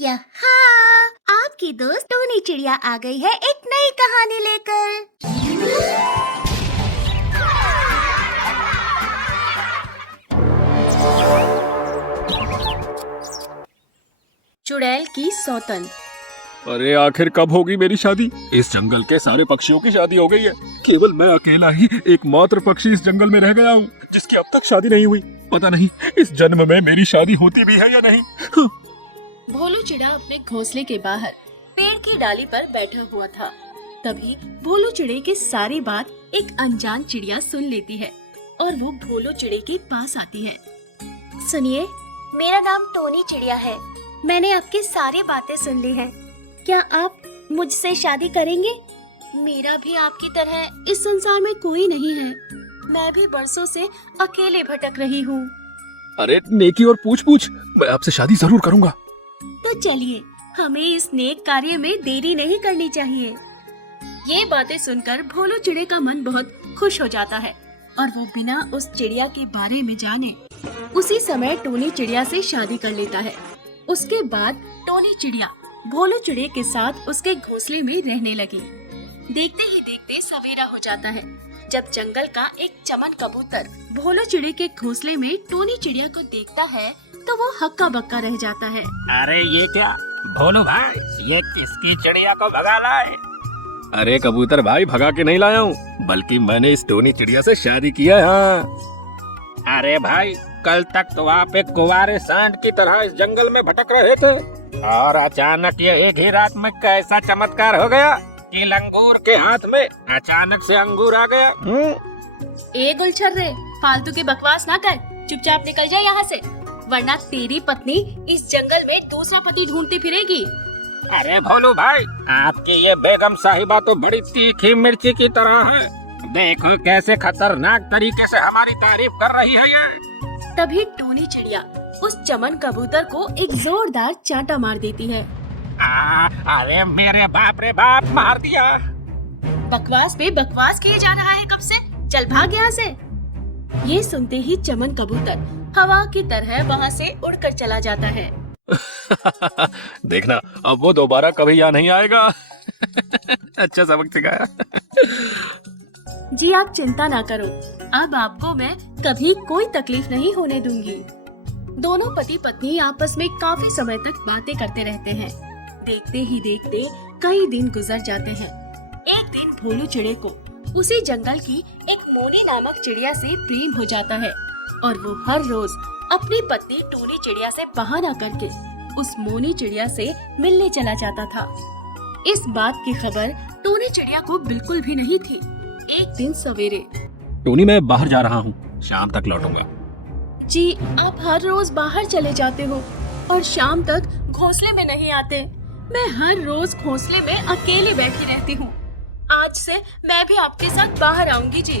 यहाँ आपकी दोस्त टोनी चिड़िया आ गई है एक नई कहानी लेकर। चुड़ैल की सौतन। अरे आखिर कब होगी मेरी शादी? इस जंगल के सारे पक्षियों की शादी हो गई है, केवल मैं अकेला ही एकमात्र पक्षी इस जंगल में रह गया हूँ जिसकी अब तक शादी नहीं हुई। पता नहीं इस जन्म में मेरी शादी होती भी है या नहीं। भोलू चिड़ा अपने घोंसले के बाहर पेड़ की डाली पर बैठा हुआ था। तभी भोलू चिड़े की सारी बात एक अनजान चिड़िया सुन लेती है और वो भोलू चिड़े के पास आती है। सुनिए, मेरा नाम टोनी चिड़िया है। मैंने आपकी सारी बातें सुन ली हैं। क्या आप मुझसे शादी करेंगे? मेरा भी आपकी तरह इस संसार में कोई नहीं है। मैं भी बरसों से अकेले भटक रही हूँ। अरे नेकी और पूछ पूछ, मैं आपसे शादी जरूर करूँगा। तो चलिए, हमें इस नेक कार्य में देरी नहीं करनी चाहिए। ये बातें सुनकर भोलू चिड़े का मन बहुत खुश हो जाता है और वो बिना उस चिड़िया के बारे में जाने उसी समय टोनी चिड़िया से शादी कर लेता है। उसके बाद टोनी चिड़िया भोलू चिड़े के साथ उसके घोंसले में रहने लगी। देखते ही देखते सवेरा हो जाता है। जब जंगल का एक चमन कबूतर भोलू चिड़े के घोंसले में टोनी चिड़िया को देखता है तो वो हक्का बक्का रह जाता है। अरे ये क्या भोलू भाई, ये किसकी चिड़िया को भगा लाए? अरे कबूतर भाई, भगा के नहीं लाया हूँ, बल्कि मैंने इस टोनी चिड़िया से शादी किया है। हाँ। अरे भाई, कल तक तो आप एक कुंवारे सांड की तरह इस जंगल में भटक रहे थे और अचानक ये एक ही रात में कैसा चमत्कार हो गया कि लंगूर के हाथ में अचानक से अंगूर आ गया। ए गुलछर्रे, फालतू की बकवास ना कर, चुपचाप निकल जा यहाँ से, वरना तेरी पत्नी इस जंगल में दूसरा पति ढूंढती फिरेगी। अरे भोलू भाई, आपकी ये बेगम साहिबा तो बड़ी तीखी मिर्ची की तरह है। देखो कैसे खतरनाक तरीके से हमारी तारीफ कर रही है ये। तभी टोनी चिड़िया उस चमन कबूतर को एक जोरदार चांटा मार देती है। अरे मेरे बाप रे बाप, मार दिया। बकवास पे बकवास किए जा रहा है कब से, चल भाग यहाँ से। ये सुनते ही चमन कबूतर हवा की तरह वहाँ से उड़कर चला जाता है। देखना, अब वो दोबारा कभी यहाँ नहीं आएगा। अच्छा सबक सिखाया। जी आप चिंता ना करो, अब आपको मैं कभी कोई तकलीफ नहीं होने दूंगी। दोनों पति पत्नी आपस में काफी समय तक बातें करते रहते हैं। देखते ही देखते कई दिन गुजर जाते हैं। एक दिन भोलू चिड़े को उसी जंगल की एक मोनी नामक चिड़िया से प्रेम हो जाता है और वो हर रोज अपनी पत्नी टोनी चिड़िया से बहाना करके उस मोनी चिड़िया से मिलने चला जाता था। इस बात की खबर टोनी चिड़िया को बिल्कुल भी नहीं थी। एक दिन सवेरे, टोनी, मैं बाहर जा रहा हूँ, शाम तक लौटूंगा। जी आप हर रोज बाहर चले जाते हो और शाम तक घोंसले में नहीं आते। मैं हर रोज घोंसले में अकेले बैठी रहती हूँ। आज से मैं भी आपके साथ बाहर आऊंगी जी।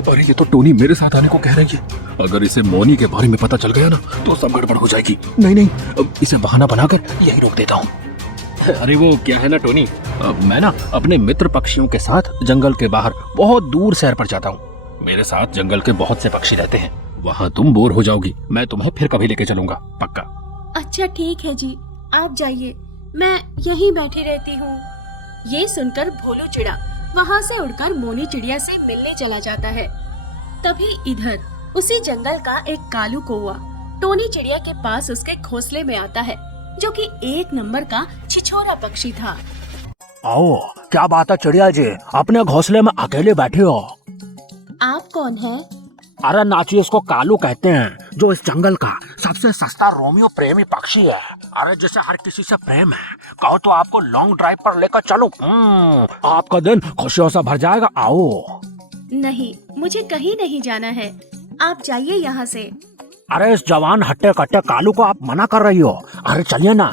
अरे ये तो टोनी मेरे साथ आने को कह रही है। अगर इसे मोनी के बारे में पता चल गया ना तो सब गड़बड़ हो जाएगी। नहीं नहीं, अब इसे बहाना बनाकर यही रोक देता हूँ। अरे वो क्या है ना टोनी, मैं ना अपने मित्र पक्षियों के साथ जंगल के बाहर बहुत दूर सैर पर जाता हूँ। मेरे साथ जंगल के बहुत से पक्षी रहते हैं, वहाँ तुम बोर हो जाओगी। मैं तुम्हें फिर कभी लेके चलूंगा, पक्का। अच्छा ठीक है जी, आप जाइए, मैं यहीं बैठी रहती हूँ। ये सुनकर भोलू चिड़ा वहाँ से उड़कर मोनी चिड़िया से मिलने चला जाता है। तभी इधर उसी जंगल का एक कालू कौवा टोनी चिड़िया के पास उसके घोंसले में आता है, जो कि एक नंबर का छिछोरा पक्षी था। आओ, क्या बात है चिड़िया जी, अपने घोंसले में अकेले बैठे हो? आप कौन है? अरे नाची, इसको कालू कहते हैं, जो इस जंगल का सबसे सस्ता रोमियो प्रेमी पक्षी है। अरे जिसे हर किसी से प्रेम है। कहो तो आपको लॉन्ग ड्राइव पर लेकर चलूं? आपका दिन खुशियों से भर जाएगा। आओ। नहीं, मुझे कहीं नहीं जाना है, आप जाइए यहाँ से। अरे इस जवान हट्टे कट्टे कालू को आप मना कर रही हो? अरे चलिए ना,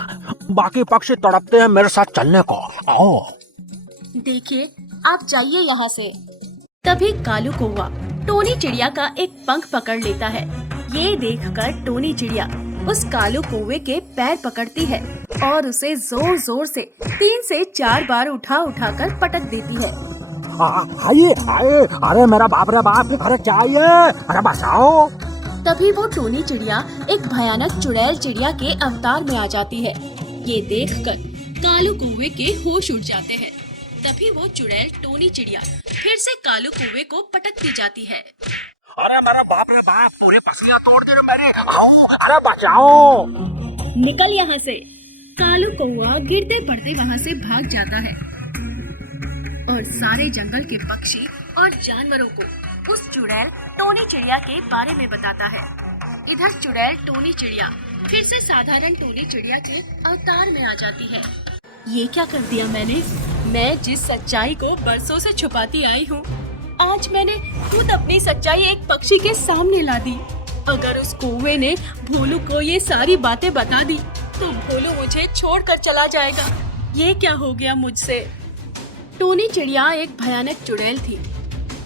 बाकी पक्षी तड़पते हैं मेरे साथ चलने को। आओ। देखिए, आप जाइए यहाँ से। तभी कालू कौवा टोनी चिड़िया का एक पंख पकड़ लेता है। ये देखकर टोनी चिड़िया उस कालू कौवे के पैर पकड़ती है और उसे जोर जोर से 3 से 4 बार उठा उठा कर पटक देती है। आइए आइए, अरे मेरा बाप रे बाप, अरे चाहिए, अरे बचाओ। तभी वो टोनी चिड़िया एक भयानक चुड़ैल चिड़िया के अवतार में आ जाती है। ये देखकर कालू कौवे के होश उड़ जाते हैं। तभी वो चुड़ैल टोनी चिड़िया फिर से कालू कौवे को पटकती जाती है। अरे मेरा बाप रे बाप, पूरी पसलियां तोड़ दी मेरे। आओ, अरे बचाओ। निकल यहाँ से। कालू कौवा गिरते पड़ते वहाँ से भाग जाता है और सारे जंगल के पक्षी और जानवरों को उस चुड़ैल टोनी चिड़िया के बारे में बताता है। इधर चुड़ैल टोनी चिड़िया फिर से साधारण टोनी चिड़िया के अवतार में आ जाती है। ये क्या कर दिया मैंने? मैं जिस सच्चाई को बरसों से छुपाती आई हूँ, आज मैंने खुद अपनी सच्चाई एक पक्षी के सामने ला दी। अगर उस कौवे ने भोलू को ये सारी बातें बता दी तो भोलू मुझे छोड़कर चला जाएगा। ये क्या हो गया मुझसे? टोनी चिड़िया एक भयानक चुड़ैल थी।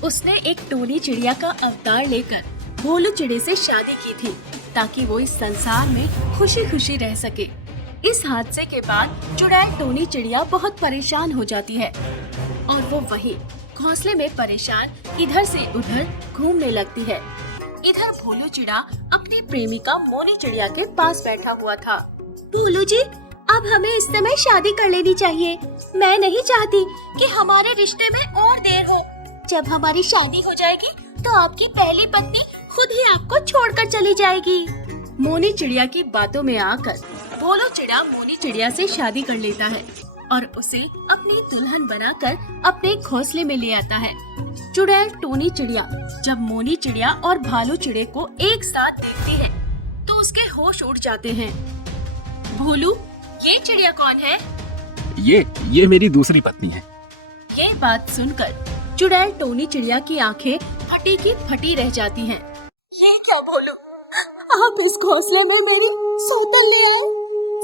उसने एक टोनी चिड़िया का अवतार लेकर भोलू चिड़े से शादी की थी ताकि वो इस संसार में खुशी खुशी रह सके। इस हादसे के बाद चुड़ैल टोनी चिड़िया बहुत परेशान हो जाती है और वो वहीं घोंसले में परेशान इधर से उधर घूमने लगती है। इधर भोलू चिड़ा अपनी प्रेमिका मोनी चिड़िया के पास बैठा हुआ था। भोलू जी, अब हमें इस समय शादी कर लेनी चाहिए। मैं नहीं चाहती कि हमारे रिश्ते में और देर हो। जब हमारी शादी हो जाएगी तो आपकी पहली पत्नी खुद ही आपको छोड़कर चली जाएगी। मोनी चिड़िया की बातों में आकर भोलू चिड़ा मोनी चिड़िया से शादी कर लेता है और उसे अपनी दुल्हन बनाकर अपने घोंसले में ले आता है। चुड़ैल टोनी चिड़िया जब मोनी चिड़िया और भालू चिड़े को एक साथ देखती है तो उसके होश उड़ जाते हैं। भोलू, ये चिड़िया कौन है? ये मेरी दूसरी पत्नी है। ये बात सुनकर चुड़ैल टोनी चिड़िया की आंखें फटी की फटी रह जाती हैं। ये क्या भोलू, आप इस घोंसले में मेरी सौतन ले आए?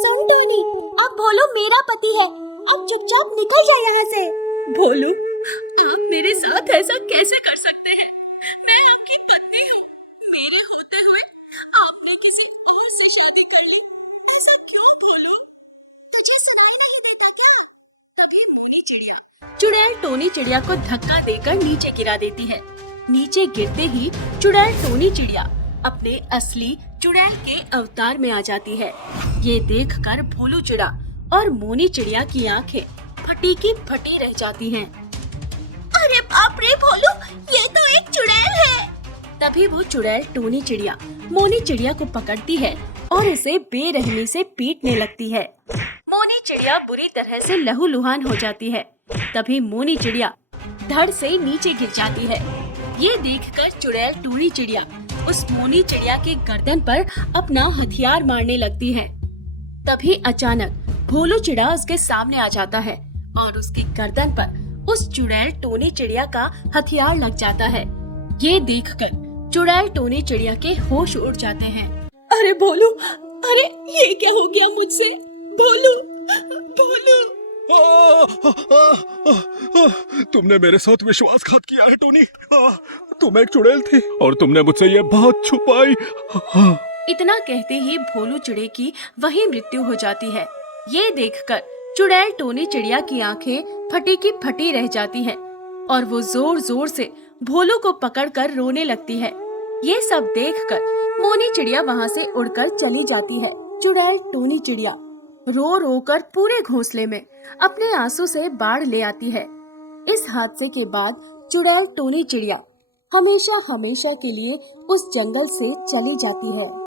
सुन टोनी, अब भोलू मेरा पति है। अब चुपचाप निकल जाए यहाँ से। भोलू, आप मेरे साथ ऐसा कैसे कर सकते हैं? मैं आपकी पत्नी हूँ। मेरे होते हुए आपने किसी और से शादी कर ली। ऐसा क्यों भोलू? तुझे सुनाई नहीं देता क्या? तभी मोनी चिड़िया चुड़ैल टोनी चिड़िया को धक्का देकर नीचे गिरा देती है। नीचे गिरते ही चुड़ैल टोनी चिड़िया अपने असली चुड़ैल के अवतार में आ जाती है। ये देखकर भोलू चिड़ा और मोनी चिड़िया की आंखें फटी की फटी रह जाती हैं। अरे बाप रे भोलू, ये तो एक चुड़ैल है। तभी वो चुड़ैल टोनी चिड़िया मोनी चिड़िया को पकड़ती है और उसे बेरहमी से पीटने लगती है। मोनी चिड़िया बुरी तरह से लहूलुहान हो जाती है। तभी मोनी चिड़िया धड़ से नीचे गिर जाती है। ये देखकर चुड़ैल टोनी चिड़िया उस मोनी चिड़िया के गर्दन पर अपना हथियार मारने लगती है। तभी अचानक भोलू चिड़ा उसके सामने आ जाता है और उसकी गर्दन पर उस चुड़ैल टोनी चिड़िया का हथियार लग जाता है। ये देखकर चुड़ैल टोनी चिड़िया के होश उड़ जाते हैं। अरे भोलू, अरे ये क्या हो गया मुझसे? भोलू, भोलू। तुमने मेरे साथ विश्वासघात किया है टोनी। तुम एक चुड़ैल थी और तुमने मुझसे ये बात छुपाई। इतना कहते ही भोलू चिड़े की वही मृत्यु हो जाती है। ये देखकर चुड़ैल टोनी चिड़िया की आंखें फटी की फटी रह जाती हैं और वो जोर जोर से भोलू को पकड़कर रोने लगती है। ये सब देखकर मोनी चिड़िया वहाँ से उड़कर चली जाती है। चुड़ैल टोनी चिड़िया रो रो कर पूरे घोंसले में अपने आंसू से बाढ़ ले आती है। इस हादसे के बाद चुड़ैल टोनी चिड़िया हमेशा हमेशा के लिए उस जंगल से चली जाती है।